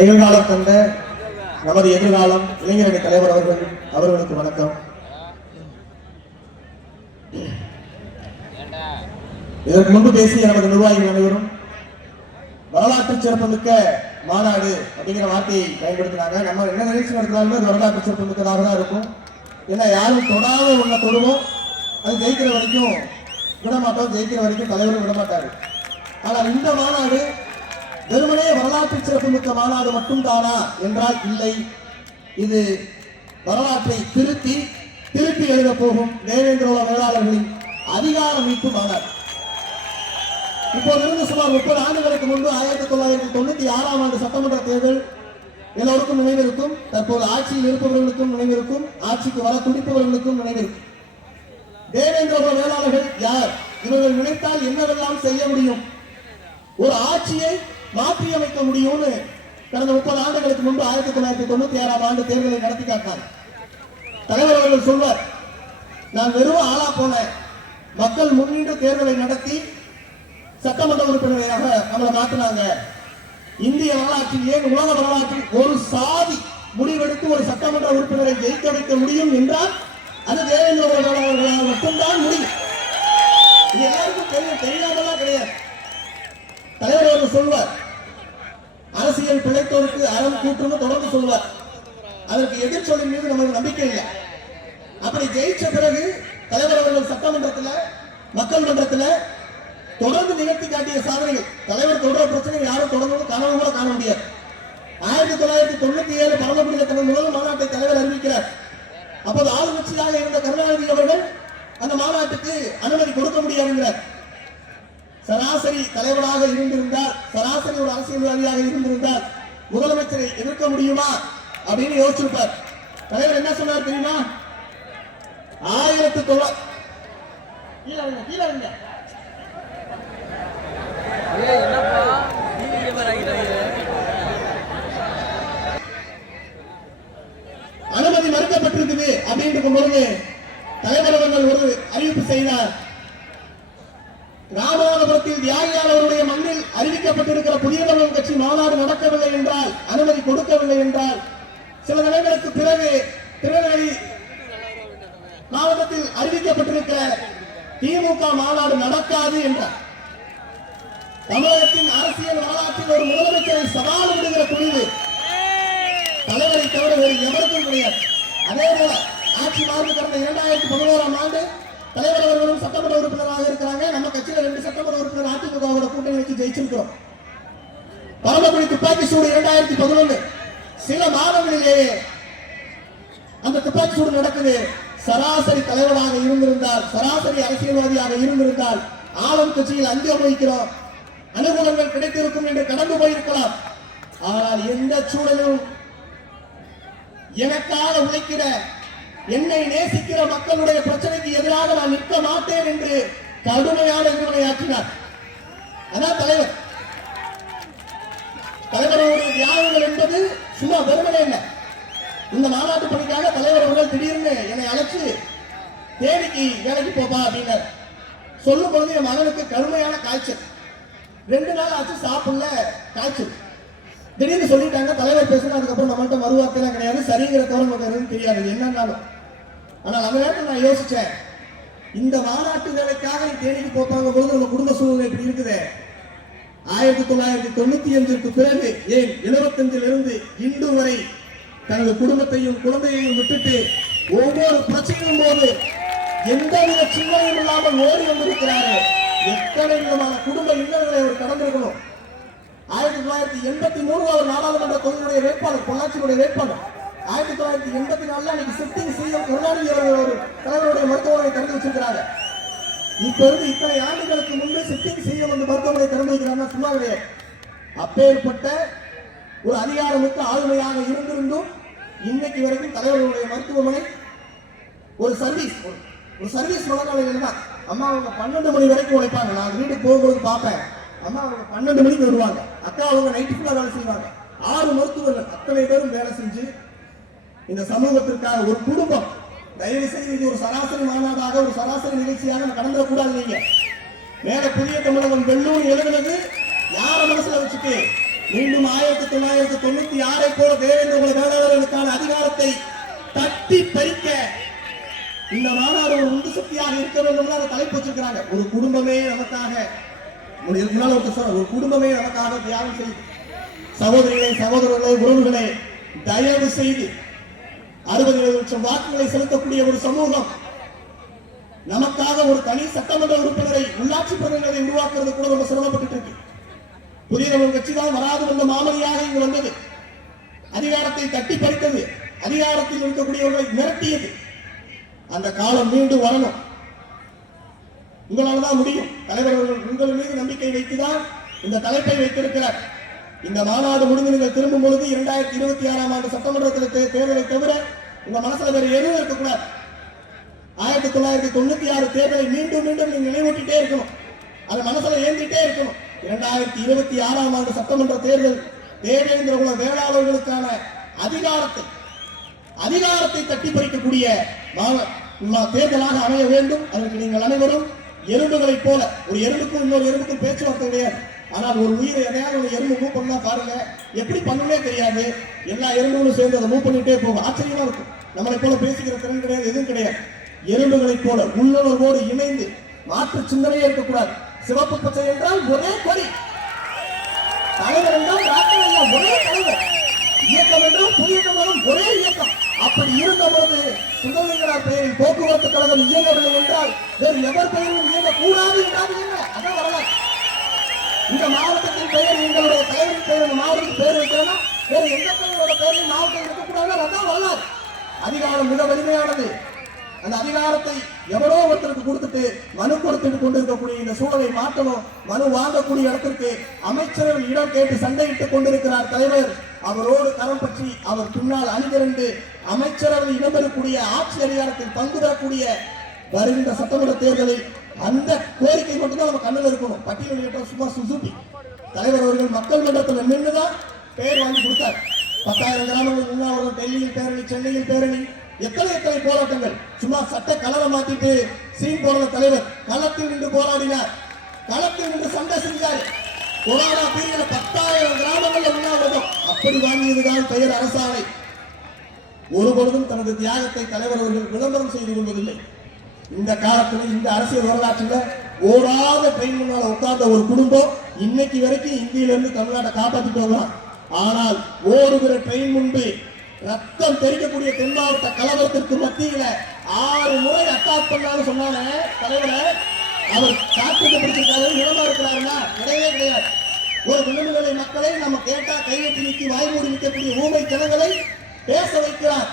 நிகழ்காலம் தந்த நமது எதிர்காலம் இளைஞரணி தலைவர் அவர்களுக்கு வணக்கம். இதற்கு முன்பு பேசிய நமது நிர்வாகிகள் அனைவரும் வரலாற்று சிறப்புமிக்க மாநாடு அப்படிங்கிற வார்த்தையை பயன்படுத்தினாங்க. நம்ம என்ன நிகழ்ச்சி நடத்தினாலுமே வரலாற்று சிறப்புமிக்கதாக தான் இருக்கும். ஏன்னா யாரும் தொடாத ஒன்றை தொடுவோம், அது ஜெயிக்கிற வரைக்கும் விடமாட்டோம், ஜெயிக்கிற வரைக்கும் தலைவரும் விடமாட்டாரு. ஆனால் இந்த மாநாடு வெறுமனே வரலாற்று சிறப்புமிக்க மாநாடு மட்டும் தானா என்றால் இல்லை. இது வரலாற்றை திருத்தி எழுத போகும் தேவேந்திரோட வேளாளர்களின் அதிகார மீட்பு மாநாடு. இப்போதிருந்து சுமார் 30 ஆண்டுகளுக்கு முன்பு 1996ஆம் ஆண்டு சட்டமன்ற தேர்தல் எல்லோருக்கும் நினைவிருக்கும். தற்போது ஆட்சியில் இருப்பவர்களுக்கும் நினைவிருக்கும், ஆட்சிக்கு வர துடிப்பவர்களுக்கும் நினைவிருக்கும். தேவேந்திரோட வேளாளர்கள் யார்? இவர்கள் நினைத்தால் என்னவெல்லாம் செய்ய முடியும், ஒரு ஆட்சியை மாற்றி அமைக்க முடியும்னு கடந்த 30 ஆண்டுகளுக்கு முன்பு 1996ஆம் ஆண்டு தேர்தலை நடத்தி காட்டினார். தலைவர் அவர்கள் சொல்வார், நான் வெறும் ஆளா போன மக்கள் முன்னின்று தேர்தலை நடத்தி சட்டமன்ற உறுப்பினராக நம்மளை மாற்றினாங்க. இந்திய வரலாற்றில் ஏன் உலக வரலாற்றில் ஒரு சாதி முடிவெடுத்து ஒரு சட்டமன்ற உறுப்பினரை ஜெயிக்க வைக்க முடியும் என்றால் அது தேவேந்திர அவர்களால் மட்டும்தான் முடியும். இது எல்லாருக்கும் தெரியும், தெரியாமலாம் கிடையாது. தலைவர் அவர்கள் சொல்வார், அரசியல் பிழைத்தோருக்கு அறம் கூட்டுன்னு தொடர்ந்து சொல்வார். அதற்கு எதிர் சொல்லின் மீது நமக்கு நம்பிக்கை இல்லை. அப்படி ஜெயிச்ச பிறகு தலைவர் அவர்கள் சட்டமன்றத்தில் மக்கள் மன்றத்தில் தொடர்ந்து நிகழ்த்தி காட்டிய சாதனைகள். தலைவர் தொடர பிரச்சனை யாரும் தொடர்ந்து கனவு கூட காண முடியாது. 1997 பரமக்குடியில் தனது முதல் மாநாட்டை தலைவர் அறிவிக்கிறார். அப்போது ஆளுங்கட்சியாக இருந்த கருணாநிதி அவர்கள் அந்த மாநாட்டுக்கு அனுமதி கொடுக்க முடியாதுங்கிறார். சராசரி தலைவராக இருந்திருந்தால், சராசரி ஒரு அரசியல்வாதியாக இருந்திருந்தால் முதலமைச்சரை எதிர்க்க முடியுமா அப்படின்னு யோசிச்சிருப்பார். தலைவர் என்ன சொன்னார் தெரியுமா? 1900 அனுமதி மறுக்கப்பட்டிருக்குது அப்படின்னு பொழுது தலைவர் அவர்கள் ஒரு அறிவிப்பு செய்தார். ராமநாதபுரத்தில் தியாகியாளருடைய மண்ணில் அறிவிக்கப்பட்டிருக்கிற புதிய தமிழ் கட்சி மாநாடு நடக்கவில்லை என்றால், அனுமதி கொடுக்கவில்லை என்றால், சில தினங்களுக்கு பிறகு திருநெல்வேலி மாவட்டத்தில் அறிவிக்கப்பட்டிருக்கிற திமுக மாநாடு நடக்காது என்றார். தமிழகத்தின் அரசியல் வரலாற்றில் ஒரு முதலமைச்சரை சவால் விடுகிற துணிவு தலைவரை தவிர வேறு எவருக்கும் கிடையாது. அதே போல ஆட்சி மாறி கடந்த 2011ஆம் ஆண்டு தலைவர் அவர்களும் சட்டமன்ற உறுப்பினராக இருக்கிறாங்க. நம்ம கட்சியில 2 சட்டமன்ற உறுப்பினர் அதிமுக கூட்டணி வச்சு ஜெயிச்சிருக்கிறோம். பரமக்குடி துப்பாக்கி சூடு 2011 சில மாதங்களிலேயே அந்த துப்பாக்கி சூடு நடக்குது. சராசரி தலைவராக இருந்திருந்தால், சராசரி அரசியல்வாதியாக இருந்திருந்தால் ஆளும் கட்சியில் அஞ்சம் வகிக்கிறோம், அனுகூலங்கள் கிடைத்திருக்கும் என்று கடந்து போயிருக்கலாம். ஆனால் எந்த சூழலும் எனக்காக உழைக்கிற, என்னை நேசிக்கிற மக்களுடைய பிரச்சனைக்கு எதிராக நான் நிற்க மாட்டேன் என்று கடுமையான எதிர்வினையாற்றினார். அதான் தலைவர். தலைவருடைய தியாகங்கள் என்பது சும்மா வெறுமனே இல்லை. இந்த மாநாட்டு பணிக்காக தலைவர் அவர்கள் திடீர்னு என்னை அழைச்சு தேனிக்கு வேலைக்கு போப்பா அப்படின்னார். சொல்லும் பொழுது என் மகனுக்கு கடுமையான காய்ச்சல், 2 நாள் ஆச்சு சாப்பிடல, காய்ச்சல். திடீர்னு சொல்லிட்டாங்க. தலைவர் பேசுனா அதுக்கப்புறம் நம்மள்ட்ட மறுவார்த்தைலாம் கிடையாது, சரிங்கிற தவறு தெரியாது என்னன்னாலும். ஆனால் அந்த நேரத்தில் நான் யோசிச்சேன், இந்த மாநாட்டு வேலைக்காக நீ தேனிக்கு போப்பாங்க போது நம்ம குடும்ப சூழ்நிலை இப்படி இருக்குது. 1995 பிறகு ஏன் 75 இன்று வரை தனது குடும்பத்தையும் குழந்தையையும் விட்டுட்டு ஒவ்வொரு பிரச்சனையும் போது எந்தவித சிந்தனையும் இல்லாமல் ஓடி வந்திருக்கிறாரு. எத்தனை விதமான குடும்ப இன்னல்களை அவர் கடந்திருக்கணும். 1983 அவர் நாடாளுமன்ற தொகுதியுடைய வேட்பாளர், பொள்ளாச்சியுடைய வேட்பாளர். 1984 அன்னைக்கு சிட்டிங் சிஎம் கருணாநிதி அவர்கள் ஒரு தலைவருடைய மருத்துவமனை திறந்து வச்சிருக்கிறாங்க. இப்ப இருந்து இத்தனை ஆண்டுகளுக்கு முன்பு சிட்டிங் சிஎம் அந்த மருத்துவமனை திறந்து வைக்கிறாங்க, சும்மா கிடையாது. அப்பேற்பட்ட ஒரு அதிகாரமிக்க ஆளுமையாக இருந்திருந்தும் இன்னைக்கு வரைக்கும் தலைவர்களுடைய மருத்துவமனை ஒரு சர்வீஸ் மனநிலையில் தான். அம்மா அவங்க 12 மணி வரைக்கும் உழைப்பாங்க. நான் வீட்டுக்கு போகும்போது பார்ப்பேன், அம்மா அவங்க 12 மணிக்கு வருவாங்க, அக்கா அவங்க நைட்டு ஃபுல்லா வேலை செய்வாங்க. 6 மருத்துவர்கள் அத்தனை பேரும் வேலை செஞ்சு இந்த சமூகத்திற்காக ஒரு குடும்பம். தயவு செய்து இது ஒரு சராசரி மாநாடாக, ஒரு சராசரி நிகழ்ச்சியாக கடந்துடக்கூடாது. நீங்க மேல புதிய தமிழகம் வெள்ளூர் எழுதுனது யார மனசுல வச்சுட்டு மீண்டும் 1996 போல தேவேந்திர குல வேளாளர்களுக்கான அதிகாரத்தை தட்டி பறிக்க இந்த மாநாடு ஒரு உந்து சக்தியாக இருக்க வேண்டும் அதை தலைப்பு வச்சிருக்கிறாங்க. ஒரு குடும்பமே நமக்காக ஒரு குடும்பமே நமக்காக தியாகம் செய்து சகோதரிகளே, சகோதரர்களே, உறவுகளே, தயவு செய்து 60 லட்சம் வாக்குகளை செலுத்தக்கூடிய ஒரு சமூகம் நமக்காக ஒரு தனி சட்டமன்ற உறுப்பினரை, உள்ளாட்சி பிரதிநிதிகளை உருவாக்குறது கூட ரொம்ப சிரமப்பட்டு இருக்கு. புதிய தமிழ் கட்சி தான் வராது வந்த மாமனியாக இங்கு வந்தது, அதிகாரத்தை தட்டி பறித்தது, அதிகாரத்தில் இருக்கக்கூடியவர்களை மிரட்டியது. அந்த காலம் மீண்டும் வரணும். உங்களால் தான் முடியும். தலைவர் அவர்கள் உங்கள் மீது நம்பிக்கை வைத்துதான் இந்த தலைப்பை வைத்திருக்கிறார். இந்த மாநாடு முடிந்து நீங்கள் திரும்பும் பொழுது 2026 ஆண்டு சட்டமன்ற தேர்தலை தவிர உங்க மனசுல வேறு எதுவும் இருக்கக்கூடாது. 1996 தேர்தலை மீண்டும் மீண்டும் நீங்க நினைவூட்டிட்டே இருக்கணும், அது மனசுல ஏந்திட்டே இருக்கணும். 2026 ஆண்டு சட்டமன்ற தேர்தல் தேவேந்திர குல வேளாளர்களுக்கான அதிகாரத்தை தட்டி பறிக்கக்கூடிய தேர்தலாக அமைய வேண்டும். அதற்கு நீங்கள் அனைவரும் எறும்புகளைப் போல, ஒரு எறும்புக்கும் இன்னொரு எறும்புக்கும் பேச்சுவார்த்தை கிடையாது. ஆனால் ஒரு உயிரை எதையாவது ஒரு எறும்பு மூவ் பண்ணா பாருங்க, எப்படி பண்ணவே தெரியாது. எல்லா எறும்புகளும் சேர்ந்து அதை மூவ் பண்ணிட்டே போகும். ஆச்சரியமா இருக்கும். நம்மளை போல பேசிக்கிற திறன் கிடையாது, எதுவும் கிடையாது. எறும்புகளைப் போல உள்ளுணர்வோடு இணைந்து மாற்று சிந்தனையே இருக்கக்கூடாது. சிவப்பு பச்சை என்றால் ஒரே கொடி, தலைவர் என்றால் ஒரே தலைவர், இயக்கம் என்றால் புதிய தமிழகம் ஒரே இயக்கம். அப்படி இருந்தபோது சுந்தரலிங்கனார் பெயரில் போக்குவரத்து கழகம் இயங்கவில்லை என்றால் வேறு எவர் பெயரும் இயங்கக்கூடாது என்றால் என்ன? அதான் வரலாறு. இந்த மாவட்டத்தின் பெயர் எங்களுடைய தலைவரின் பெயர் மாவட்டத்தின் பெயர் வைக்கிறோம், வேறு எந்த பெயரோட பெயரையும் மாவட்டம் இருக்கக்கூடாது. அதான் வரலாறு. அதிகாரம் மிக வலிமையானது. அந்த அதிகாரத்தை எவரோ ஒருத்தருக்கு கொடுத்துட்டு மனு கொடுத்துட்டு கொண்டிருக்கக்கூடிய இந்த சூழலை மாற்றணும். மனு வாங்கக்கூடிய இடத்திற்கு அமைச்சர்கள் இடம் கேட்டு சண்டையிட்டுக் கொண்டிருக்கிறார் தலைவர். அவரோடு கரம் பற்றி அவர் பின்னால் அணிதிரண்டு அமைச்சரவை இடம்பெறக்கூடிய ஆட்சி அதிகாரத்தில் பங்கு பெறக்கூடிய வருகின்ற சட்டமன்ற தேர்தலில் அந்த கோரிக்கை மட்டும்தான் நம்ம கண்ணில் இருக்கணும். பட்டியலிட்ட சும்மா சுசுபி தலைவர் அவர்கள் மக்கள் மன்றத்தில் நின்றுதான் பெயர் வாங்கி கொடுத்தார். 10,000 கிராமங்கள் முன்னாள் டெல்லியில் பேரணி, சென்னையில் பேரணி, எத்தனை போராட்டங்கள். சும்மா சட்ட கலரை மாத்திட்டு சீன் போடுற தலைவர் களத்தில் நின்று போராடினார், களத்தில் நின்று சண்டை செஞ்சார். கொரோனா பீரியட்ல 10,000 கிராமங்கள்ல உண்ணாவிரதம். அப்படி வாங்கியதுதான் பெயர் அரசாணை. ஒருபொழுதும் தனது தியாகத்தை தலைவர் அவர்கள் விளம்பரம் செய்து கொள்வதில்லை. இந்த காலத்தில் இந்த அரசியல் வரலாற்றில் ஓடாத ட்ரெயின் முன்னால உட்கார்ந்த ஒரு குடும்பம் இன்னைக்கு வரைக்கும் இந்தியிலிருந்து தமிழ்நாட்டை காப்பாற்றிட்டு வரலாம். ஆனால் ஓடுகிற ட்ரெயின் முன்பு ரத்தம் தெரிக்கக்கூடிய தென் மாவட்ட கலவரத்திற்கு மத்தியில 6 முறை அட்டாக் பண்ணாலும் சொன்னால தலைவரை அவர் காப்பீட்டு பிடிச்சிருக்காரு, இடமா இருக்கிறாருன்னா கிடையவே கிடையாது. ஒரு விளிம்புகளை மக்களை நம்ம கேட்டா கையெட்டி நீக்கி வாய்மூடி நிற்கக்கூடிய ஊமை ஜனங்களை பேச வைக்கிறார்,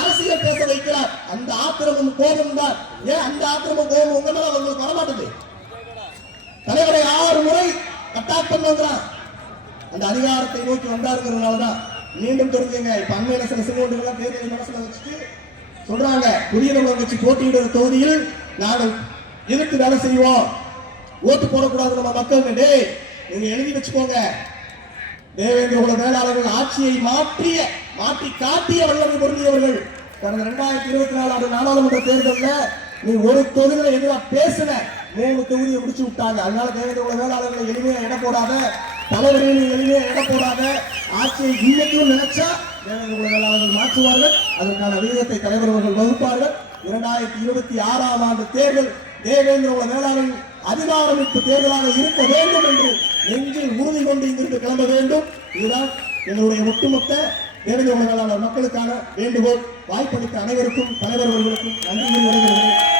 அரசியல் பேச வைக்கிறார். அந்த ஆத்திரமும் கோபம் தான். ஏன் அந்த ஆத்திரமும் கோபம் உங்க மேல அவங்களுக்கு வரமாட்டது? தலைவரை 6 முறை அட்டாக் பண்ணுங்கிறார். அந்த அதிகாரத்தை நோக்கி வந்தாருங்கிறதுனாலதான் மீண்டும் தெரிஞ்சுங்க. இப்ப அண்மையில சில சிறுவண்டுகள் தேர்தலை மனசுல வச்சுட்டு சொல்றாங்க, புதிய தமிழகம் கட்சி போட்டியிடுற தொகுதியில் நாங்கள் எதிர்த்து வேலை செய்வோம், ஓட்டு போடக்கூடாது நம்ம மக்கள். நீங்க எழுதி வச்சுக்கோங்க, தேவேந்திர குல வேளாளர்கள் ஆட்சியை மாற்றி காட்டிய வல்லமை பொருந்தியவர்கள். கடந்த 2024 ஆண்டு நாடாளுமன்ற தேர்தலில் நீ ஒரு தொகுதியில எதிராக பேசின 3 தொகுதியை முடிச்சு விட்டாங்க. அதனால தேவேந்திர குல வேளாளர்களை எளிமையா இட போடாத, தலைவர்கள் எளிமையா இட போடாத, ஆட்சியை இன்னைக்கும் நினைச்சா தேவேந்திர குல வேளாளர்கள் மாற்றுவார்கள். அதற்கான விகிதத்தை தலைவர் அவர்கள் வகுப்பார்கள். 2026 ஆண்டு தேர்தல் தேவேந்திர குல வேளாளர்கள் அதிகாரமிப்பு தேர்தலாக இருக்க வேண்டும் என்று நெஞ்சில் உறுதி கொண்டு இங்கிருந்து கிளம்ப வேண்டும். இதுதான் எங்களுடைய ஒட்டுமொத்த தேவேந்திர குல வேளாளர் மக்களுக்கான வேண்டுகோள். வாய்ப்பளித்த அனைவருக்கும் தலைவர் அவர்களுக்கும் நன்றி.